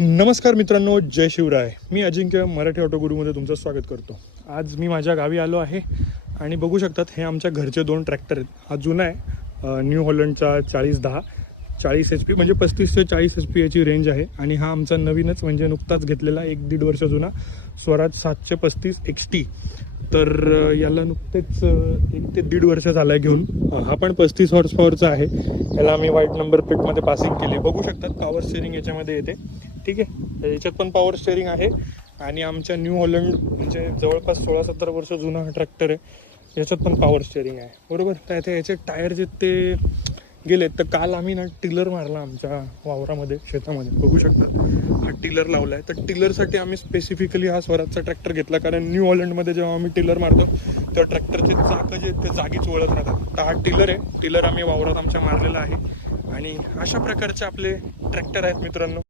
नमस्कार मित्रांनो, जय शिवराय. मी अजिंक्य मराठी ऑटो गुरुमध्ये तुमचं स्वागत करतो. आज मी माझ्या गावी आलो आहे आणि बघू शकतात हे आमच्या घरचे 2 ट्रॅक्टर आहेत. हा जुना आहे, न्यू हॉलंडचा 4010 40 HP म्हणजे 35 ते 40 HP याची रेंज आहे. आणि हा आमचा नवीनच म्हणजे नुकताच घेतलेला 1-1.5 वर्ष जुना स्वराज 735 XT. तर याला नुकतेच 1 ते 1.5 वर्ष झालं आहे घेऊन. हा पण 35 हॉर्स पॉवरचा आहे. याला आम्ही व्हाईट नंबर प्लेटमध्ये पासिंग केली. बघू शकतात पॉवर स्टेअरिंग याच्यामध्ये येते. ठीक आहे, याच्यात पण पॉवर स्टेअरिंग आहे. आणि आमच्या न्यू हॉलंड म्हणजे जवळपास 16-17 वर्ष जुना हा ट्रॅक्टर आहे, याच्यात पण पॉवर स्टेअरिंग आहे. बरोबर. तर आता याचे टायर जे ते गेलेत. तर काल आम्ही ना टिलर मारला आमच्या वावरामध्ये, शेतामध्ये. बघू शकता हा टिलर लावला आहे. तर टिलरसाठी आम्ही स्पेसिफिकली हा स्वराजचा ट्रॅक्टर घेतला, कारण न्यू हॉलंडमध्ये जेव्हा आम्ही टिलर मारतो तेव्हा ट्रॅक्टरचे चाकं जे ते जागीच वळत राहतात. तर हा टिलर आहे. टिलर आम्ही वावरात आमच्या मारलेला आहे. आणि अशा प्रकारचे आपले ट्रॅक्टर आहेत मित्रांनो.